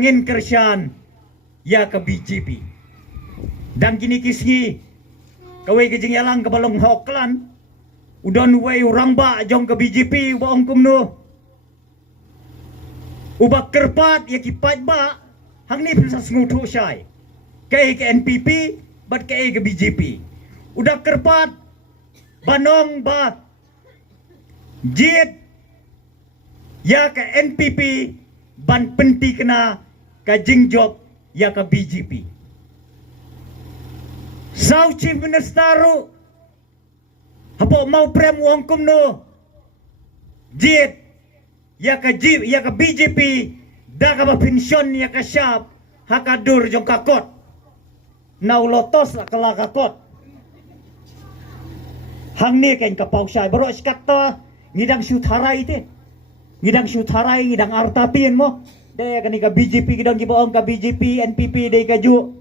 ngin kersyan ya ke BJP. Dan kini kisngi kawai ke jing yalang ke balong hoklan udon way uramba jong ke BJP uba ongkum no. Uba kerpat ya kipat ba hang ni bisa sengutu syai. Ke NPP bat ke BJP. Udah kerpat banong ba jit ya ke NPP ban penti kena ke jingjob ya ke BJP. Sau Chief Minister hapo mau prem wongkum no jit ya ke BJP dah ka pension ya ke syap hakadur jong kakot nau lotos lah kala kakot hang ni kain kapau syai baro skata ngidang syutarai te ngidang syutarai ngidang artapin mo de kani ka BJP gidang gibaong ka BJP NPP de ka ju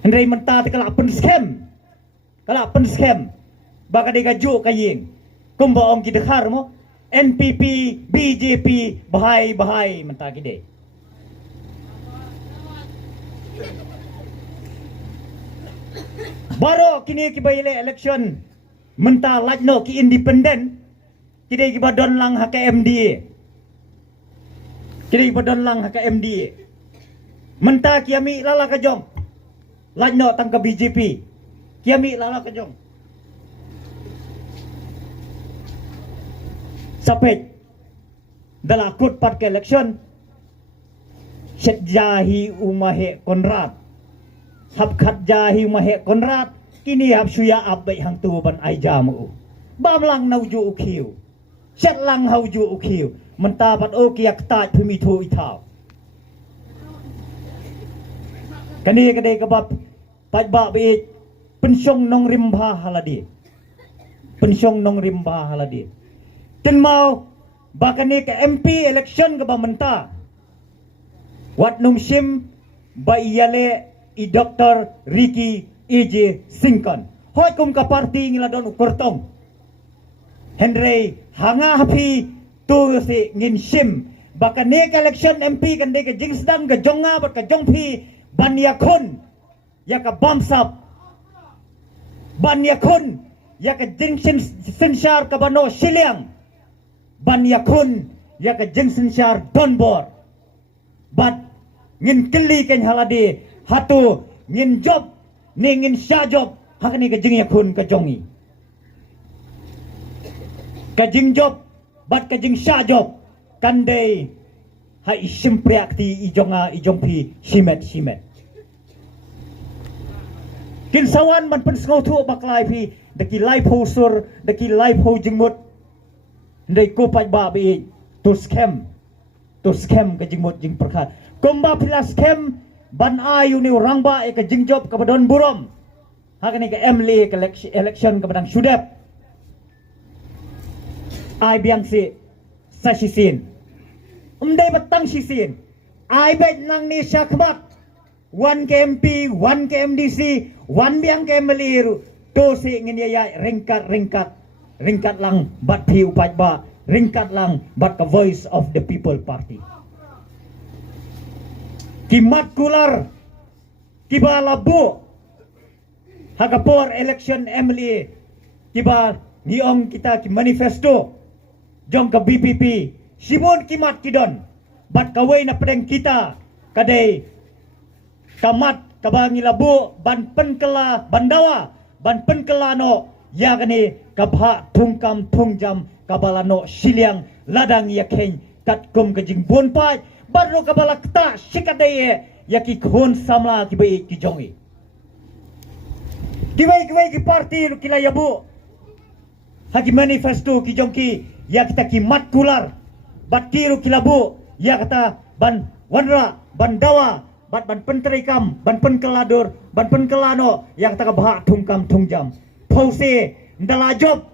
Hendrai mentah te kala pen scam baka de ka ju kaying kumbaong gidekhar mo NPP BJP bahai mentah gide baro kini kibaile election mentah lajno ki independent kide gibadon lang HKMD kide gibadon lang HKMD mentah kiami lala kajong lajno tangka BJP kiami lala kajong sapet dalakut pat ke election Syed Jahi Umahe Konrad Habkat Jahi Umahe Konrad kini hab suya abai hang tu ban ai jamu bam lang nauju ukiu Syed lang hauju ukiu mentapat o kiak taj phumi thu ithau kani kadai kabab pajba bi pensyong nong rimba haladi pensyong nong rimba haladi ten mau bakane ke MP election ka ba menta wat nung sim bayale i Dr. Ricky EJ Singkon hoy kum ka party ngila don ukurtong Henry hanga hapi tu si ngin sim bakane ke election MP kan de ke jingsdam ke jonga bat ke jongpi ban yakun ya ka bamsap ban yakun ya ka jingsin sinshar ka bano siliang ban yakun ya ka jingsin shar donbor bat ngin keli ken haladi hatu ngin job ni ngin sha job hakani ka jing yakun ka jongi ka jing job bat ka jing sha job kandai ha isim priakti ijonga ijongpi simet kinsawan man pen sngau thu baklai pi daki lai pho sur daki lai pho jingmut ndai ko paj ba bi to scam ka jingmut jing perkhat komba pila scam ban ayu ni rangba e ka jingjob ka badon burom hakani ka emli ka election ka badang sudep ai biang si sa sisin umdai batang sisin ai bet nang ni syakmat 1 KMP 1 KMDC 1 biang kemeliru to si nginiya ringkat lang bat piu pajba ringkat lang bat ka voice of the people party kimat kular kiba labu hakapor election MLA kiba niong kita ki manifesto jong ka BPP simon kimat kidon bat kawai na pedeng kita kadai kamat kabangi labu ban penkela bandawa ban penkela no ya kani kabha thungkam thungjam kabalano siliang ladang yakhen katkum kajing bonpai baru kabala kta sikadaye yaki khon samla kibai kijongi kibai ki parti kila yabu haki manifesto kijongki ya kita kimat kular batiru kilabu ya kata ban wanra bandawa ban penterikam ban penkeladur ban penkelano yang tak bahak thungkam thungjam phause ndala job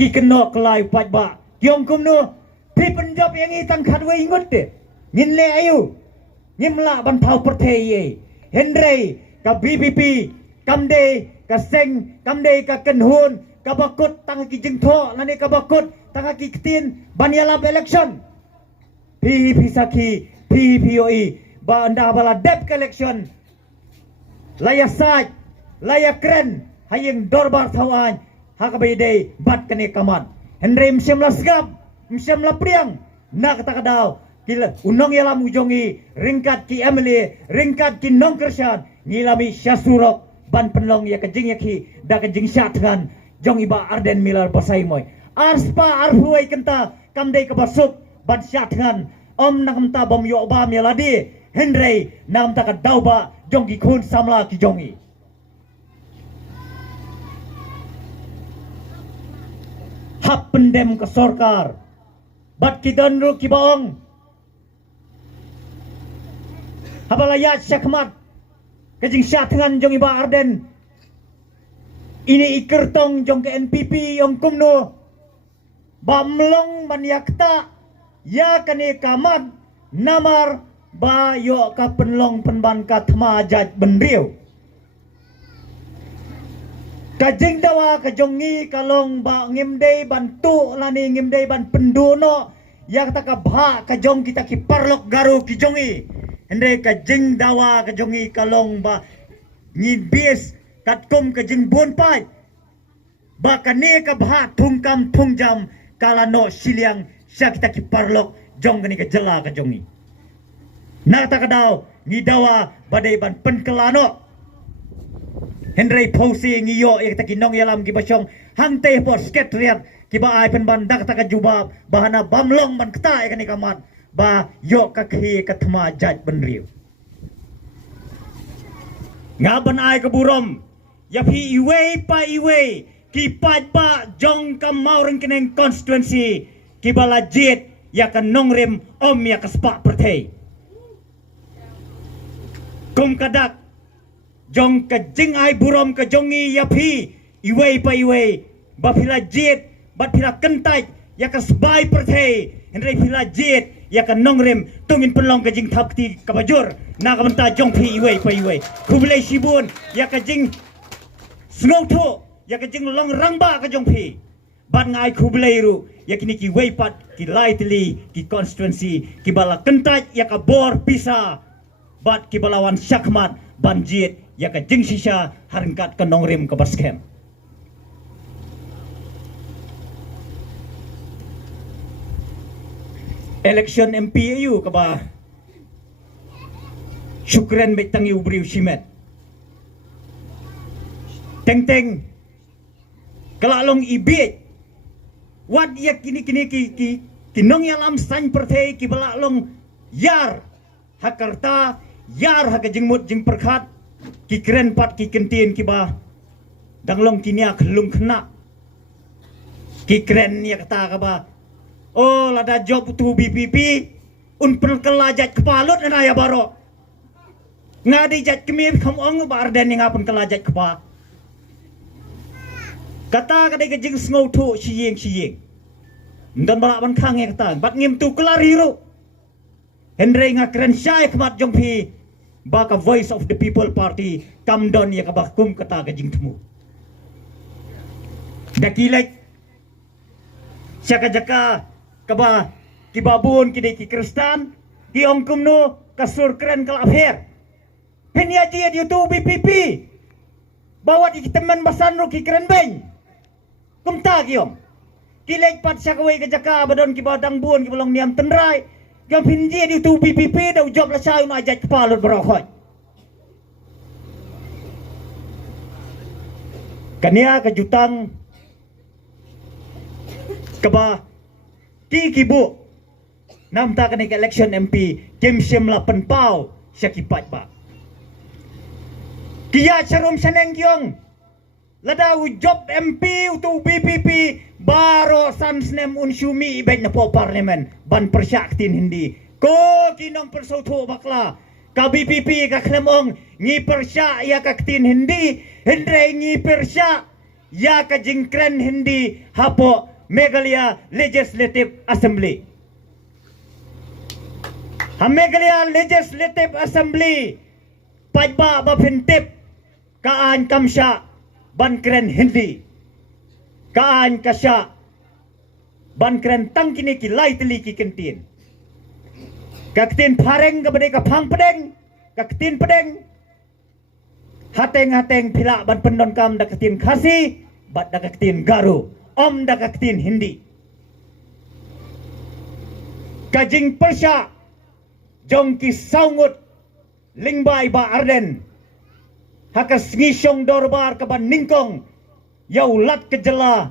ki keno kelai pajba kiong kumno pi penjob yang itang khatwe ingut te ngin le ayu ngimla ban thau perthe ye hendrei ka BPP kamde ka seng kamde ka kenhun ka bakut tang ki jingtho lani ka bakut tang ki ktin ban yalab election pi pisaki PPOE ba anda bala debt collection laya saj laya kren hayeng dorbar thawan hakabay bat kani kaman Henry msyamla segap msyamla priang nak takadaw kila unong yalam ujongi ringkat ki Emily ringkat ki nong kersan ngilami syasurok ban penlong ya kejing yaki da kejing syatgan jong iba arden milar pasai moy arspa arhuai kenta kamdai kabasuk ban syatgan om nakamta bom yo ba meladi Henry nam takadaw ba jong ki kun samla ki jongi hap pendem ke sorkar bat kidan ru kibaong habalayat syakmat kejing syatngan jong iba arden ini ikertong jong ke NPP yong kumno bamlong maniakta ya kani kamat namar ba yo ka penlong penban ka thma jaj benriu kajing dawa kajongi kalong ba ngimdei bantu lani ngimdei ban pendono yak taka bha kajong kita ki parlok garu ki jongi ende kajing dawa kajongi kalong ba ngibis katkum kajing bonpai ba kane ka bha thungkam thungjam kalano siliang syak kita ki parlok jong kani ka jela kajongi na takadaw ni dawa badai ban penkelano Henry Posi ngiyo yang tak kinong yalam kibasyong hante po sketriat kiba ay penbandak tak jubab bahana bamlong ban kta ikan ikamat ba yo kakhi katma jaj benriu ngaban ay kaburom yapi iwe pa iwe ki pa jong kamau rengkeneng constituency kiba lajit ya kan nongrem om ya kaspa pertei kum kadak jong kejing ai burom ke jongi yapi iwe pa iwe ba pila jit ba pila kentai ya ka sbai perthe henry pila jit ya ka nongrem tungin penlong kejing thapti kabajur na ka menta jong pi iwe pa iwe kublai sibun ya kejing snowto ya kejing long rangba ka jong pi ban ngai kublai ru ya kini ki we pat ki lightly ki constituency ki bala kentai ya ka bor pisa bat ki balawan syakmat banjit ya ka jing sisa harengkat ke nongrim ke baskem election MPAU ke ba syukran betang yu briu simet teng kalalong ibit wat ya kini kinong yalam san pertei ki balalong yar hakarta yar hakajingmut jing perkhat ki keren pat ki kentin ki ba danglong kinia kelung kena ki keren ya kata ka ba oh lada job tu BPP un pelajat kepalut na ya baro ngadi jat kemir kamong ba arden ngapun kelajat kepa kata kadai kejing ngau tu siyeng dan balak ban khang ya kata bat ngim tu kelari ru Henry ngakren syai kemat jong pi baka voice of the people party come down ya kabakum kata kajing temu dakilek syaka jaka kaba kibabun kidai ki kristan ki ongkum no kasur keren kala afher penya dia di tu BPP bawa di teman basan ro ki keren beng kumta kiom kilek pat syaka we jaka badon ki badang bun ki bolong niam tenrai yang pinji di tu BPP dah job lah saya nak ajak kepala berokok. Kania kejutan keba kikibu nam tak kena election MP Kim Sim 8 pau syakipat ba. Kia carum saneng kiong lada job MP tu BPP baro sansnem unsumi ibet na po parlemen ban persyaktin hindi ko kinong persauto bakla ka BPP ka klemong ngi persya ya ka ktin hindi hendre ngi persya ya ka jingkren hindi hapo Meghalaya Legislative Assembly ha Meghalaya Legislative Assembly pajba ba phintip kaan kamsya ban kren hindi kaan kasya ban kren tang kini ki lai teli ki kentin Kaktin pareng kepada kapang pedeng, kaktin pedeng. Hateng pila ban pendon kam da kaktin khasi, bat da kaktin garu, om da kaktin hindi. Kajing persya, jong ki saungut, lingbai ba arden. Hakas ngisong dorbar ke ban ningkong, yau lat ke jela.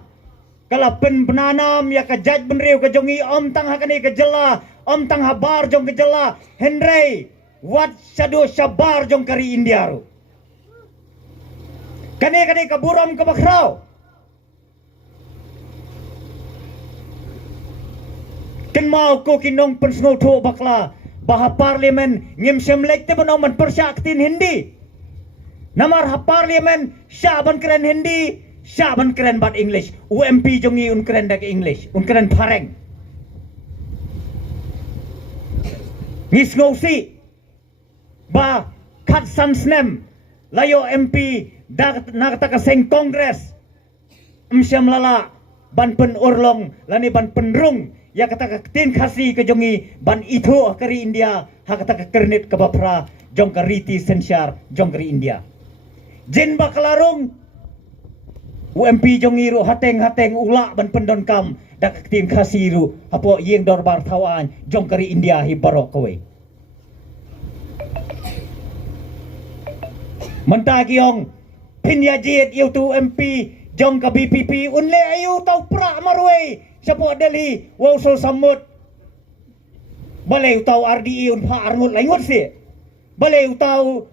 Kala pen penanam ya ka jaj benriu ke jongi om tang hakani ke jela, om tang habar jong ke jela. Henry, wat syado syabar jong kari India ru. Kani ka buram ke bakrau. Ken mau ko kinong pensngo tho bakla baha parlimen ngim semlek te man persaktin hindi. Namar ha parlimen syaban keren hindi, syaban keren bat English. UMP jongi un keren dak English, un keren pareng. Ngis ngosi ba kat sansnem layo MP dak nakata seng kongres. Msyam lala ban pen urlong lani ban penrung ya kata tin khasi ke jongi ban itu kari India ha kata kernit ke bapra jong kariti sensyar jong kari India. Jin bakalarung UMP jongi ru hateng ula ban pendon kam dak tin khasi ru apo yeng dorbar thawan jong kari India hi barok kowe. Mentagi ong pinyajit yu tu MP jong ka BPP unle ayu tau pra marway sapo Delhi wow so samut balay tau RDE un pha arngut laingot si balay tau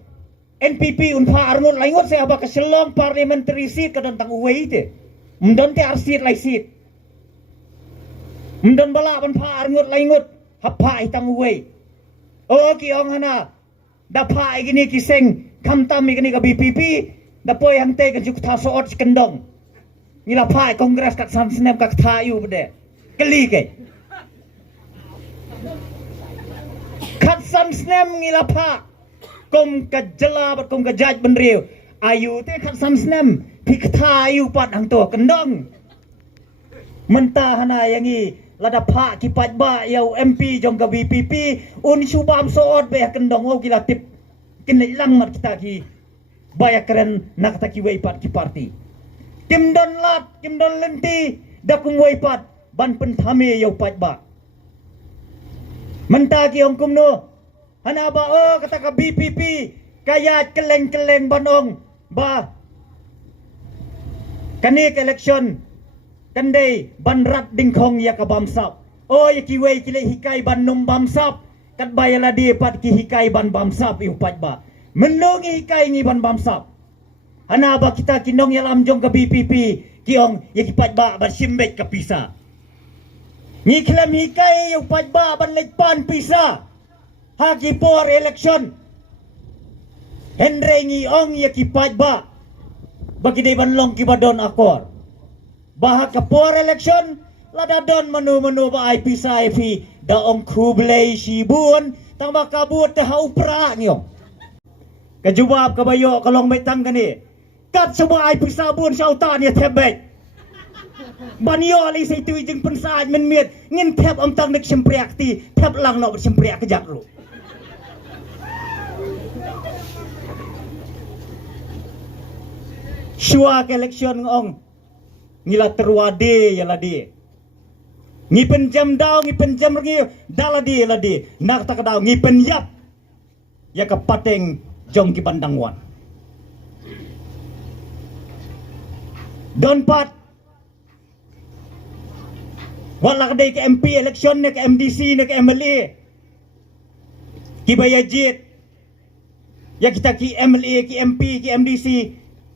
NPP un pha arngut laingot si aba ka Shillong parliamentary seat ka don tang uwei te mdon te arsit lai seat mdon bala ban pha arngut laingot hapha itang uwei o ki ong hana da pha igini kiseng kamtam igini ka BPP da poy hante ka juk tha so ot kendong ngila phai kongres kat sam snem kak thayu bede keli ke kat sam snem ngila pha kom ka jela bat kom ka jaj benriu ayu te kat sam snem phik thayu pat hang to kendong mentah hana yangi lada pha ki pat ba yau MP jong ka BPP un subam soot be kendong o kila tip kin lang mat kita ki baya keren nak ta ki wei pat ki parti Kim don lat, kim don lenti, da kum wei pat, ban pen thame yau pat ba. Menta ki ong kum no, hana ba o kata ka BPP, kaya keleng banong ba. Kanik election, kandai ban rat dingkong ya ka bamsap. O ya ki wei kile hikai ban num bamsap, kat bayala di pat ki hikai ban bamsap yu pat ba. Menungi hikai ni ban bamsap. Hana ba kita kinong yalam jong ka BPP kiong yakipat ba ban simbet ka pisa. Ni klam hikai yung pat ba ban lekpan pisa. Hagi por election. Henry ngi ong yakipat ba. Bagi day ban long kibadon akor. Bahag ka por election lada don manu ba ay pisa ifi daong kublay shibun tang makabut ta haupra ngiyo. Kajubab kabayo kalong may tang gani. Kat semua ai pisabun syautan ya tebet. Banyo ali sa itu jeng pensaaj men miet ngin teb am tang nek sempriak ti teb lang no sempriak kejak ru. Syua ke election ngong ngila terwade ya ladi. Ngi penjam daw ngi penjam ngi daladi ladi. Nak tak daw ngi penyap ya kapateng jong ki pandangwan. Don pat wala kadai ke MP election ne ke MDC ne ke MLA kibayajit ya kita ki MLA ki MP ki MDC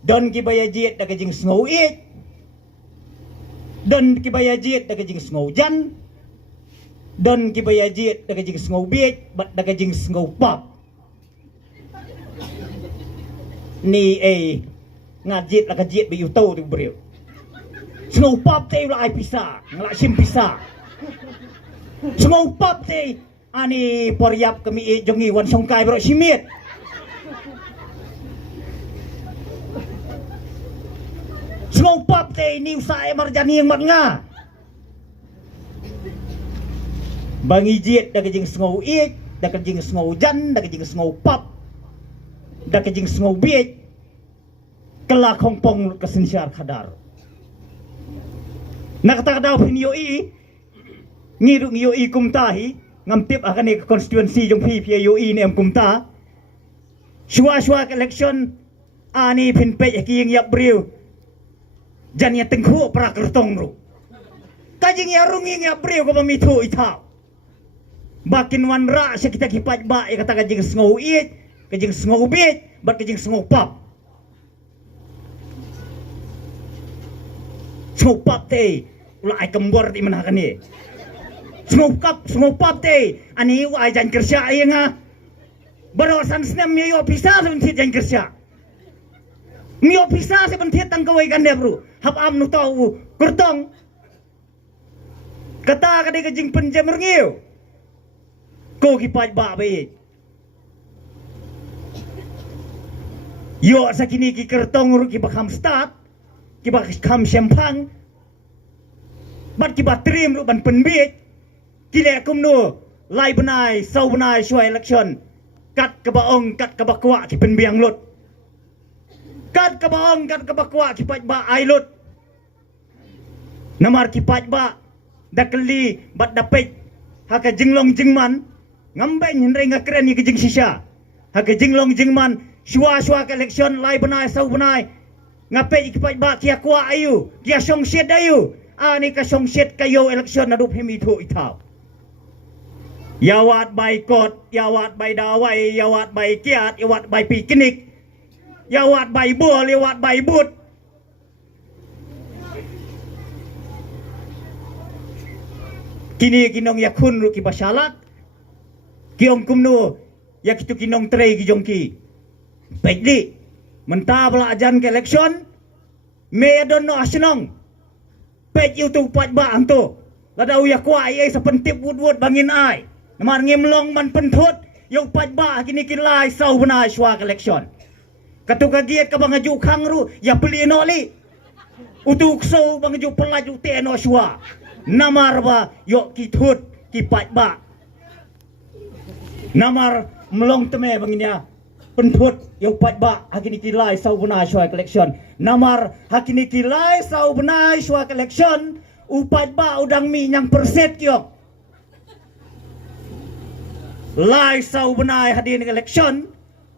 don kibayajit da kajing snow it don kibayajit da kajing snow jan don kibayajit da kajing snow bit bat da kajing snow pop ni ngajit la kajit be yuto tu beriu snow pop te la ai pisa ngala sim pisa snow pop te ani poryap kami jongi wan songkai bro simit snow pop te ni usae marjani yang mat nga bang ijit da kajing snow it dak jing sngo jan dak jing sngo pap dak jing sngo biet kala kongpong kesensiar kadar nak kata daw pinyo ngiruk ngiyo kumtahi ngamtip akan ni konstituensi jong PPIO ni am kumta shua election ani pinpe ki yap briu jan ya tengku pra kertong ru kajing ya rungi ya briu ko pamitu ita bakin wan ra sa kita kipat ba kata kajing sngo kajing sngo bit bat kajing sngo pap sngo pap te ula ai kembor di mana kan ni sngo pap te ani wa jan kerja nga barosan snem yo pisa sentit jan kerja mio pisa sentit tang kawai kan dia bro hab am nu tau kertong kata kadai kajing penjam rengiu ko kipat ba baik yo sakini ki kertong ru ki bakam start ki bakam sempang bat ki batrim ru ban penbit ki le kumno lai benai sau benai shoi election kat ke baong kat ke bakwa ki penbiang lut kat ke baong kat ke bakwa ki pat ba ai lut namar ki pat ba dakli bat dapet haka jinglong jingman ngambai hindai ngakren ni kijing sisa haka jinglong jingman shua ke election lai benai sau benai ngape ki pat ba kia kwa ayu kia song shet ayu ani ka song shet kayo election adup hemi thu itau yawat bai kot yawat bai dawai yawat bai kiat yawat bai piknik yawat bai bol yawat bai but kini kinong yakun ru ki basalat kiong kumno yak itu kinong trei ki jongki baikli menta bala ajan ke election me don no asenong pet youtube pat ba anto ladau yakwa ai sapentip wud bangin ai namar ngimlong man pentut yung pat ba kini kilai sau bana shwa election katuka giat ka bangaju khangru ya peli noli utuk so bangaju pelaju te no shwa namar ba yo ki thut ki pat ba namar melong teme banginya pentut yung pat ba hakini kilai sau bana shwa election namar hakini kilai sau bana shwa election upat ba udang mi nyang perset kyok lai sau benai hadir election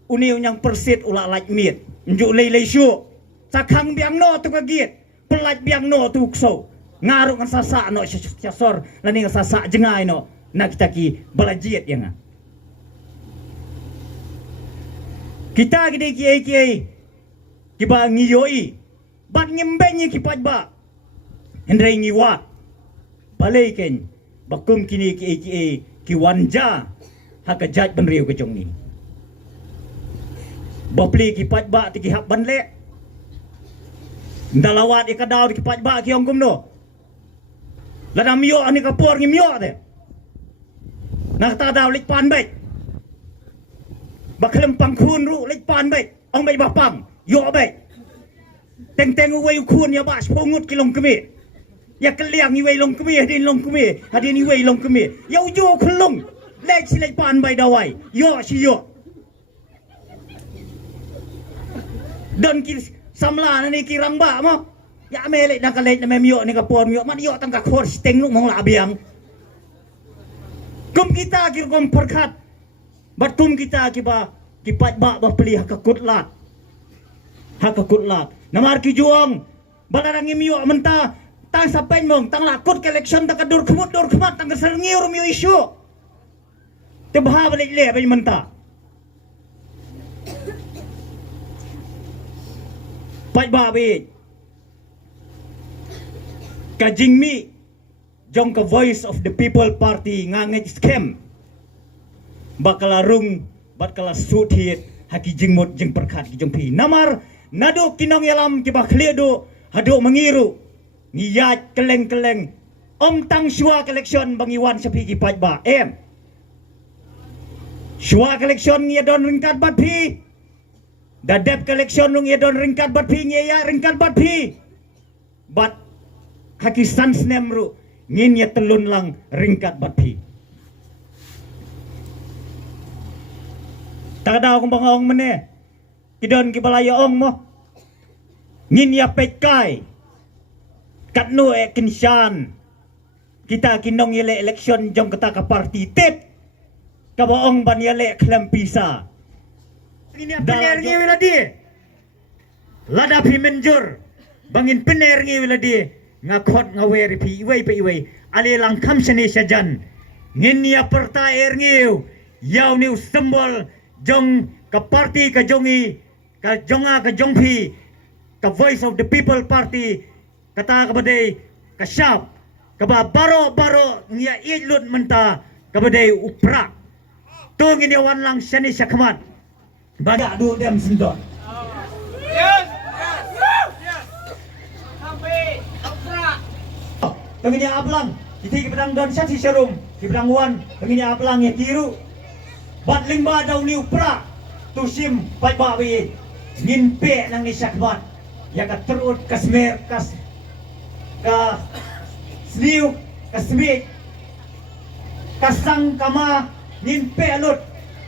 uniu yang persit ula laj miet njuk lei syu sakang biang no tu kagiet pelaj biang no tu kso ngaruk kan sasa no syasor lani sasa jengai no nak kita ki balajiet yang kita gede kiai ki ba ngiyoi bat ngimbenyi ki pajba hendrai ngiwat balaiken bakum kini ki wanja haka jaj benriu ke jong ni bapli ki pat ba ti ki hap ban le ndalawat e kadaw ki pat ba ki ong kumno lada mio ani ka por ngi mio de nak ta daw lik pan bai baklem pangkhun ru lik pan bai ong bai ba pam yo bai teng uwei khun ya ba spongut ki long kemi ya keliang ni wei long kemi hadin long kemi hadin ni wei long kemi ya ujo khulung lek si lek pan bai dawai yo si yo don ki samla ni ki rang ba mo ya me lek nak lek na me yo ni ka por yo man yo tang ka khor steng lu mong la biang kum kita ki kom perkhat batum kita ki ba ki pat ba peli hak kutlat namar ki juang balarang mi yo menta tang sapen mong tang lakut ke election tak dur khmut tang serngir mi isu tebha balik le bai menta pai ba bi kajing mi jong ka voice of the people party ngange scam bakalarung bakala suthit haki jingmut jing perkhat ki jong pi namar nadu kinong yalam ki bakhledo hado mengiru ngiyat keleng om tang shua election bangiwan sapi ki pai ba shua collection ngia don ringkat bat pi dadep collection ngia don ringkat bat pi ngia ringkat bat pi bat haki sans nemru ngin ya telun lang ringkat bat pi Tak ada akong bangaong mene. Kidon kibalaya ong mo. Ngin ya pekai. Katno kinsyan. Kita kinong yele eleksyon jong kata ka party tit. Kabaong ban yele klempisa. Ini pener ngi wiladi. Lada pi menjur. Bangin pener ngi wiladi. Ngakot ngaweri pi iway pa iway. Ali lang kam sini sajan. Ngin ya perta ngiu. Yaw niu sembol jong ka party ka jongi. Ka jonga ka jongpi. Ka voice of the people party. Kata kabadai ka syap. Kaba baro-baro ngia idlut menta kabadai uprak. Tu ngini wan lang sini syakmat. Baga du dem sendon. Yes! Yes! Sampai uprak. Tengini ablang. Kita pedang don sati serum. Di pedang wan. Tengini ablang ya kiru. Bat lingba daw ni uprak. Tu sim pai bawi. Ngin pe nang ni syakmat. Ya ka terut kasmer kas ka sliu kasmik kasang kama ngin pe alut.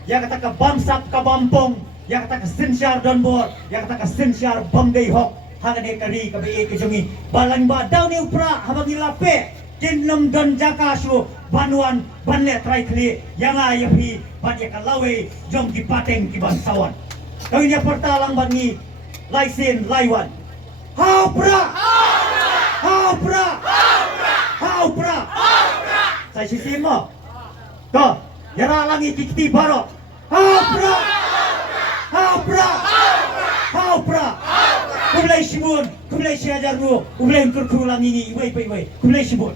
Ya kata ka bamsap ka bampong. Ya kata ka sinsyar don bor. Ya kata ka sinsyar bamday hok. Hangane kari ka bi ke jongi. Balang ba daw ni upra habang ilape. Kinnom don jakasu banuan banle try kli. Yang ayapi bat ya kalawe jong dipateng ki bansawan. Kau ini pertalang bangi laisin laiwan. Haupra! Haupra! Haupra! Saya sisim mo. Ko, yara langi kikti baro. Haupra! Haupra! Haupra! Kumlay sibun, kumlay siajar mo, kumlay kurkulang ini, iway pa iway, kumlay sibun.